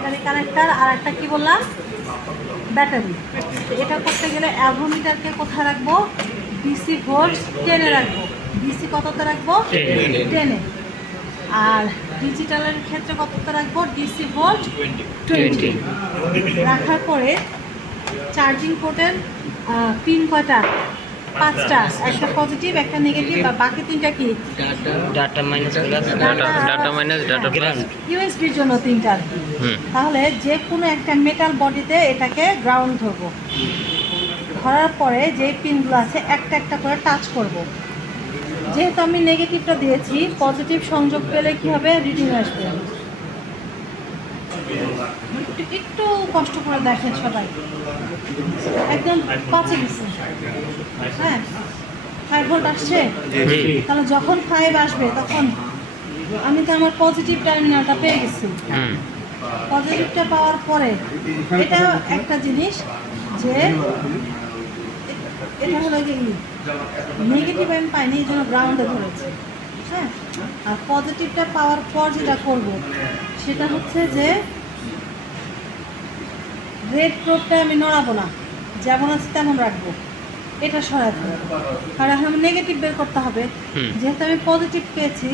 Battery connector, আর একটা কি বললাম, ব্যাটারি। তো এটা করতে গেলে অ্যাভোমিটারকে কোথায় রাখবো? ডিসি ভোল্ট 10-এ রাখবো। ডিসি কততে রাখবো? 10-এ। আর ডিজিটালের ক্ষেত্রে কততে রাখবো? ডিসি ভোল্ট 20 রাখার পরে চার্জিং পোর্টের পিন কয়টা? 5টা, একটা পজিটিভ একটা নেগেটিভ, আর বাকি 3টা কি? Data minus plus data minus data plus. ইউএসবির জন্য 3টা। তাহলে যে কোনো একটা মেটাল বডিতে এটাকে গ্রাউন্ড ধরবো। ধরার পরে যে পিনগুলো আছে একটা একটা করে টাচ করব। যেহেতু আমি নেগেটিভটা দিয়েছি, পজিটিভ সংযোগ পেলে কি হবে? রিডিং আসবে। একটু কষ্ট করে দেখেন সবাই, একদম কাছে গেছে। হ্যাঁ, 5 ভোল্ট আসছে। তাহলে যখন 5 আসবে তখন আমি তো আমার পজিটিভ টার্মিনালটা পেয়ে গেছি। পজিটিভটা পাওয়ার পরে এটা একটা জিনিস যে এটা হলো কি, নেগেটিভ আমি পাইনি, এই জন্য গ্রাউন্ডে ধরেছে। হ্যাঁ, আর পজিটিভটা পাওয়ার পর যেটা করব সেটা হচ্ছে যে রেড প্রোবটা আমি নড়াবো না, যেমন আছে তেমন রাখবো। এটা সরাতে হবে, কারণ এখন নেগেটিভ বের করতে হবে। যেহেতু আমি পজিটিভ পেয়েছি,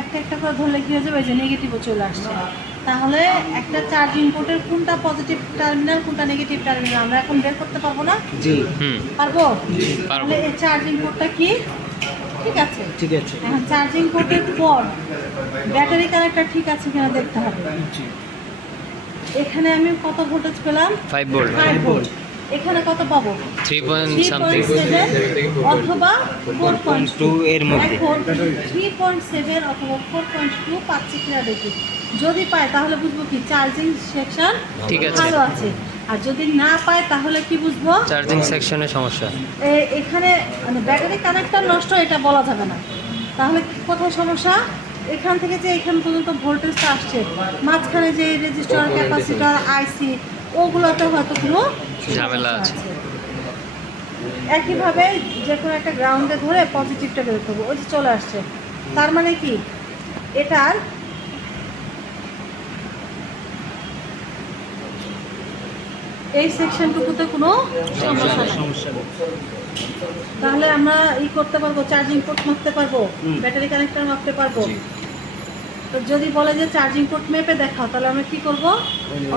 একটা একটা করে ধরলে কি হয়ে যাবে? যে নেগেটিভও চলে আসছে। তাহলে একটা চার্জিং পোর্টের কোনটা পজিটিভ টার্মিনাল কোনটা নেগেটিভ টার্মিনাল আমরা এখন বের করতে পারবো না? জি পারবো। তাহলে এই চার্জিং পোর্টটা কি? ঠিক আছে, ঠিক আছে। এখন চার্জিং পোর্টের পর ব্যাটারি কানেক্টর ঠিক আছে কিনা দেখতে হবে। এখানে আমি কত ভোল্টেজ পেলাম? 5 ভোল্ট। 5 ভোল্ট। এখানে কত পাবো? 3 পয়েন্ট সামথিং 3.7 অথবা 4.2 এর মধ্যে। এখন 3.7 অথবা 4.2 পাচ্ছি কিনা দেখি। যদি পাই তাহলে বুঝবো কি চার্জিং সেকশন ঠিক আছে। ভালো আছে, আর যদি না পাই তাহলে কি বুঝবো? চার্জিং সেকশনে সমস্যা। এখানে মানে ব্যাটারি কানেক্টর নষ্ট, এটা বলা যাবে না। তাহলে কোথায় সমস্যা? এখান থেকে যে এখান পর্যন্ত ভোল্টেজটা আসছে, মাঝখানে যে রেজিস্টার, ক্যাপাসিটর, আইসি, ওগুলোতে হয়তো কোনো ঝামেলা আছে। একইভাবে যে কোনো একটা গ্রাউন্ডে ধরে পজিটিভটা বের করবো, ওই যে চলে আসছে। তার মানে কি এটার এই সেকশনটুকুতে কোনো সমস্যা নেই। তাহলে আমরা করতে পারবো, চার্জিং পোর্ট মাপতে পারবো, ব্যাটারি কানেক্টর মাপতে পারবো। তো যদি বলে যে চার্জিং পোর্ট মেপে দেখাও, তাহলে আমরা কি করব?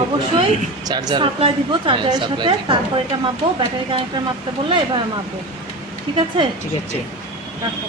অবশ্যই চার্জার সাপ্লাই দিব চার্জারের সাপ্লাই সাথে, দিব। তারপর এটা মাপবো। ব্যাটারি কানেক্টর মাপতে বললে এভাবে মাপবো। ঠিক আছে, ঠিক আছে। রাখো।